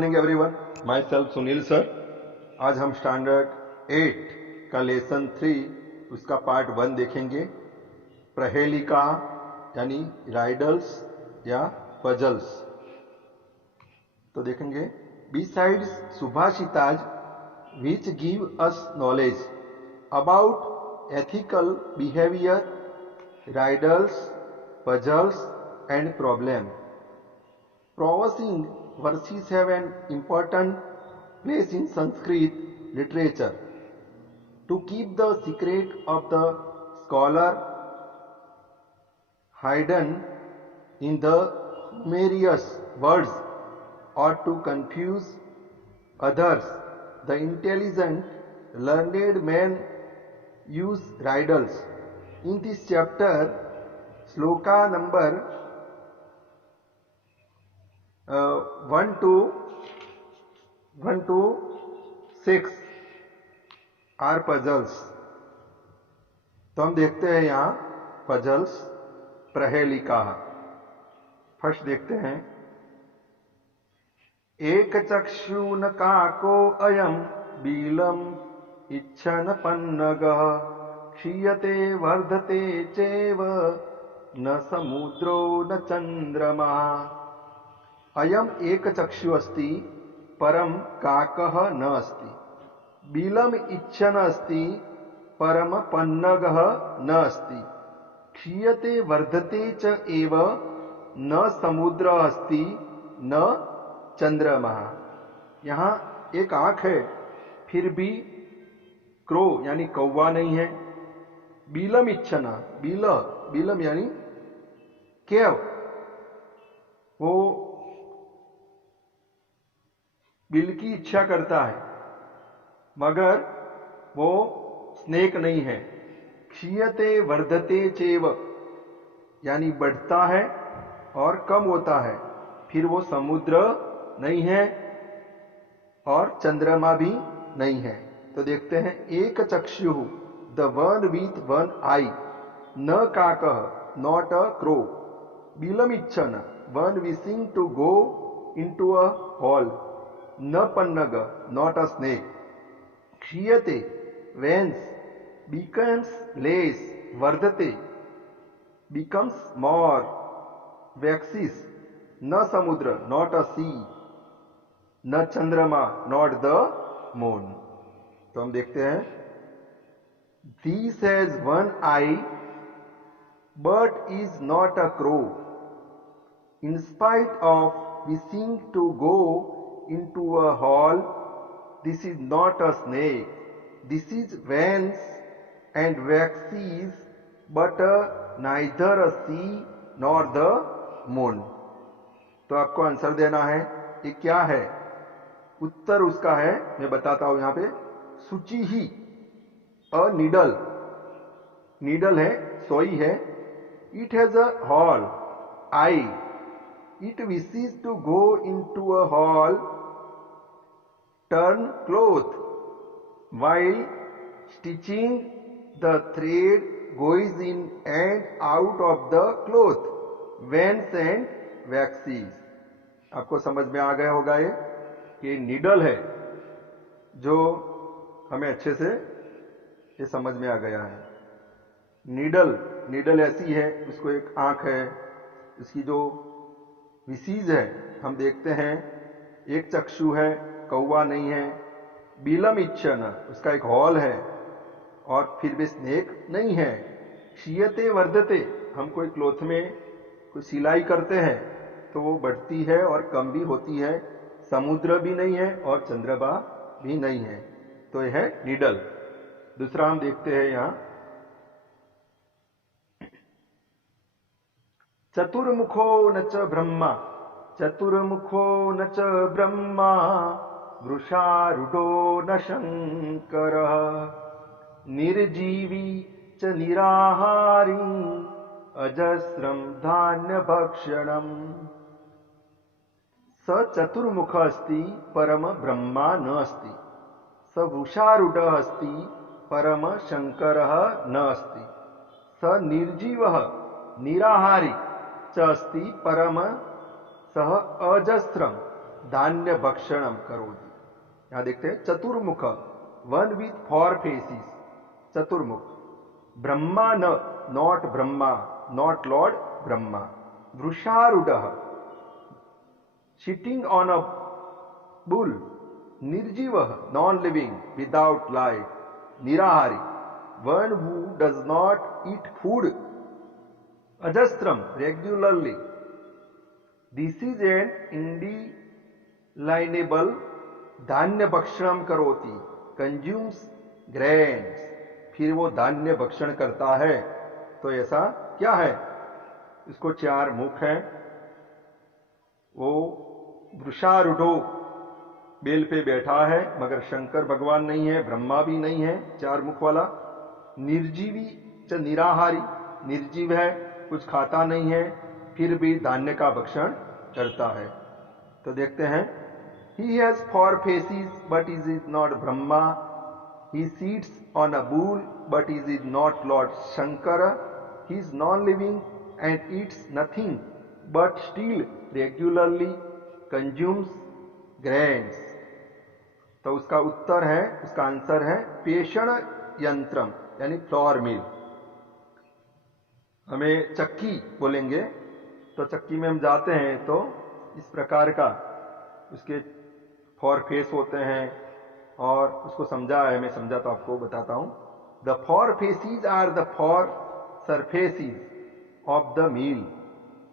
Morning everyone, my self Sunil sir. आज हम standard 8 का लेसन 3 उसका पार्ट 1 देखेंगे। प्रहेलिका यानी राइडल्स या पजल्स। तो देखेंगे बिसाइड्स सुभाषिताज which give us knowledge about ethical behaviour, riddles, puzzles and problem. Proversing verses have an important place in Sanskrit literature. To keep the secret of the scholar hidden in the humorous words or to confuse others, the intelligent, learned men use riddles. In this chapter, sloka number 1 to 6 are puzzles. तो हम देखते हैं यहाँ puzzles, प्रहेलिका। First देखते हैं, एक चक्षुन काको अयम बीलम इच्छन पन्नगः क्षीयते वर्धते चैव न समुद्रो न चंद्रमा। अयम एक चक्षु अस्ति परम काकः न अस्ति, बीलम इच्छन अस्ति परम पन्नगः न अस्ति, क्षीयते वर्धते च एव न समुद्र अस्ति न चंद्रमा। यहाँ एक आंख है फिर भी क्रो यानी कौवा नहीं है। बीलम इच्छना, बीलम यानी केव, वो बिल की इच्छा करता है मगर वो स्नेक नहीं है। क्षीयते वर्धते चैव यानी बढ़ता है और कम होता है, फिर वो समुद्र नहीं है और चंद्रमा भी नहीं है। तो देखते हैं, एक चक्षु the one with one eye, न काकः नॉट अ क्रो, बीलम इच्छन one wishing to go into a hole, न पन्नग नॉट अ स्नेक, क्षीयते वेन्स becomes less, वर्धते becomes more, waxes न समुद्र नॉट अ सी, न चंद्रमा नॉट द मून। तो हम देखते हैं, This has one eye but is not a crow, in spite of wishing to go into a hall, this is not a snake, this is vans and waxes, but neither a sea nor the moon। तो आपको answer देना है, ये क्या है? उत्तर उसका है, मैं बताता हूं यहाँ पे, सूची ही अ नीडल, नीडल है, सोई है। It has a hole eye, it wishes to go into a hole, turn cloth while stitching, the thread goes in and out of the cloth, vents and waxes। आपको समझ में आ गया होगा ये कि नीडल है, जो हमें अच्छे से ये समझ में आ गया है। नीडल ऐसी है, उसको एक आंख है, उसकी जो विसीज है हम देखते हैं, एक चक्षु है, कौवा नहीं है। बीलम इच्छन, उसका एक हॉल है और फिर भी स्नेक नहीं है। क्षीयते वर्धते, हम कोई क्लोथ में कोई सिलाई करते हैं तो वो बढ़ती है और कम भी होती है। समुद्र भी नहीं है और चंद्रमा भी नहीं है। तो यह है नीडल। दूसरा हम देखते हैं यहां, चतुर्मुखो न च ब्रह्मा, चतुर्मुखो न च ब्रह्मा, वृषारूढ़ो न शंकरः, निर्जीवी च निराहारी, अजस्रम धान्य भक्षणम। स चतुर्मुख अस्ति परम ब्रह्मा न अस्ति, स वृषारूढ़ अस्ति परम शंकरः न अस्ति, स निर्जीवः निराहारी च अस्ति परम सह अजस्रम धान्य भक्षणम करोति। यहां देखते हैं चतुर्मुख, वन विथ फोर फेसिस, चतुर्मुख। ब्रह्मा न, not Brahma, not lord Brahma. वृषारूढ़, सिटिंग ऑन अ बुल। निर्जीव, नॉन लिविंग, विदाउट लाइफ। निराहारी, one who does not eat food. अजस्त्रम, regularly. This is an indeclinable धान्य भक्षणम करोति, कंज्यूम्स ग्रेन्स। फिर वो धान्य भक्षण करता है। तो ऐसा क्या है? इसको 4 मुख हैं। वो वृषारूढ़ो, बेल पे बैठा है, मगर शंकर भगवान नहीं है, ब्रह्मा भी नहीं है, 4 मुख वाला। निर्जीवी च निराहारी, निर्जीव है, कुछ खाता नहीं है, फिर भी धान्य का भक्षण करता है। तो देखते हैं, he has 4 faces but is not Brahma. He seats on a bull but is not Lord Shankar. He is non living and Yeats nothing but still regularly consumes grains. तो उसका उत्तर है, उसका आंसर है पेषण यंत्रम, यानी फ्लोर मिल। हमें चक्की बोलेंगे, तो चक्की में हम जाते हैं तो इस प्रकार का उसके 4 फेस होते हैं, और उसको समझा है, मैं समझा तो आपको बताता हूं। The 4 faces are the 4 surfaces of the mill.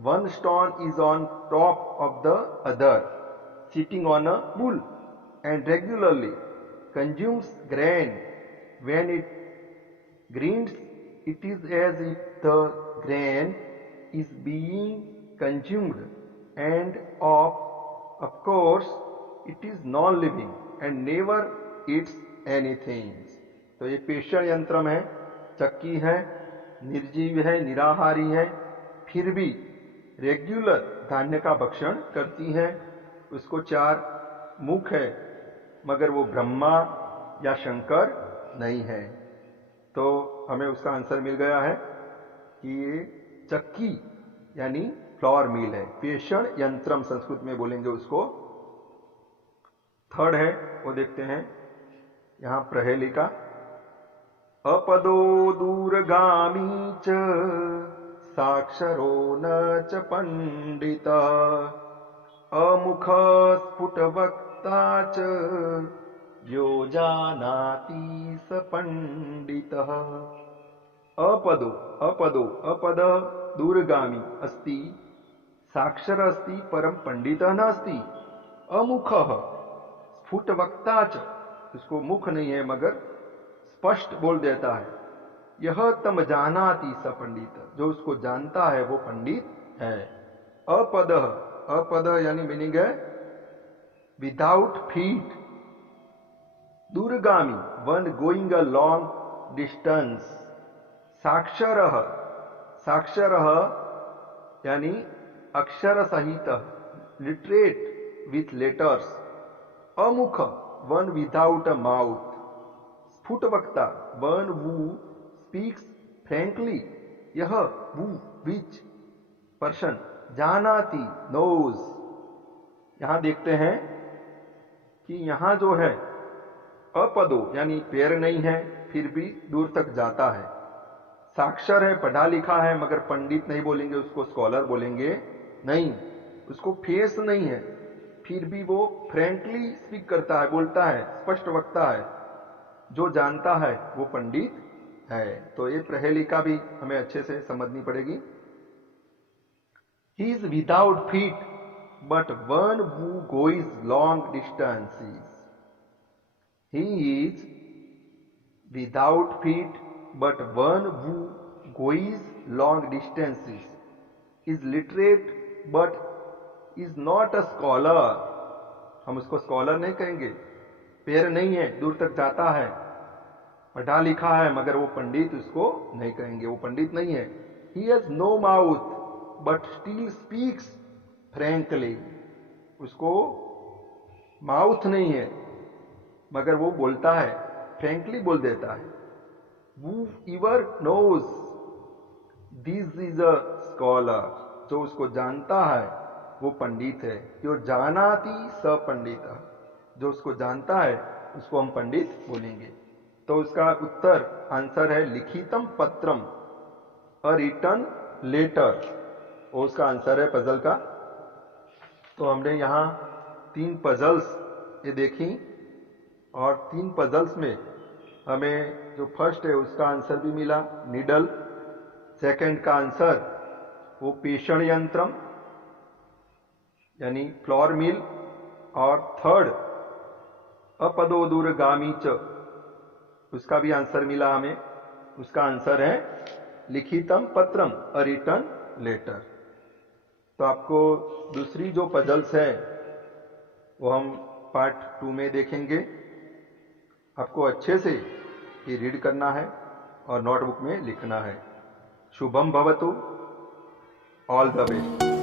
One stone is on top of the other, sitting on a bull, and regularly consumes grain. When it grinds, it is as if the grain is being consumed, and of course it is non-living and never eats anything. तो ये पेषण यंत्रम है, चक्की है, निर्जीव है, निराहारी है, फिर भी रेगुलर धान्य का भक्षण करती है। उसको 4 मुख है, मगर वो ब्रह्मा या शंकर नहीं है। तो हमें उसका आंसर मिल गया है कि ये चक्की यानी फ्लोर मिल है। पेषण यंत्रम संस्कृत में बोलेंगे उसको। 3rd है, वो देखते हैं यहां प्रहेलिका। अपदो दूरगामी च साक्षरो न च पंडित। अमुख स्फुटवक्ता च यो जानाति स पंडितः। अपदो, अपद दूरगामी अस्ति, साक्षर अस्ति, परम पंडितः नास्ति। अमुखः स्फुटवक्ता च, इसको मुख नहीं है मगर स्पष्ट बोल देता है। यह तम जानाति स पंडित, जो उसको जानता है वो पंडित है। अपदः, अपद यानी मीनिंग है विदाउट फीट। दूरगामी, one going a long distance. साक्षरः, साक्षरः यानी अक्षर सहित, लिटरेट विथ लेटर्स। अमुख, वन विदाउट अ माउथ। स्फुटवक्ता, वन हु स्पीक्स फ्रैंकली। यह हु, विच पर्सन। जानाति, नोज। यहां देखते हैं कि यहां जो है अपदो यानी पैर नहीं है, फिर भी दूर तक जाता है। साक्षर है, पढ़ा लिखा है, मगर पंडित नहीं बोलेंगे उसको, स्कॉलर बोलेंगे नहीं। उसको फेस नहीं है, फिर भी वो फ्रैंकली स्पीक करता है, बोलता है, स्पष्ट वक्ता है। जो जानता है वो पंडित है। तो ये प्रहेलिका भी हमें अच्छे से समझनी पड़ेगी। He is without feet, but one who goes long distances. He is without feet, but one who goes long distances. Is literate, but is not a scholar. हम उसको स्कॉलर नहीं कहेंगे। पैर नहीं है, दूर तक जाता है, पढ़ा लिखा है, मगर वो पंडित उसको नहीं कहेंगे, वो पंडित नहीं है। He has no mouth, but still speaks frankly. उसको माउथ नहीं है, मगर वो बोलता है, फ्रैंकली बोल देता है। Whoever knows this is a scholar, जो उसको जानता है वो पंडित है। जो जानाति स पंडित, जो उसको जानता है उसको हम पंडित बोलेंगे। तो उसका उत्तर आंसर है लिखितम पत्रम, अ रिटन लेटर, वो उसका आंसर है पजल का। तो हमने यहाँ 3 पजल्स ये देखी, और 3 पजल्स में हमें जो फर्स्ट है उसका आंसर भी मिला निडल, सेकंड का आंसर वो पेषण यंत्रम यानी फ्लोर मिल, और थर्ड अपदोदूरगामी च, उसका भी आंसर मिला हमें। उसका आंसर है लिखितम पत्रम, अ रिटन लेटर। तो आपको दूसरी जो पजल्स है वो हम पार्ट 2 में देखेंगे। आपको अच्छे से ये रीड करना है और नोटबुक में लिखना है। शुभम भवतु, ऑल द बेस्ट।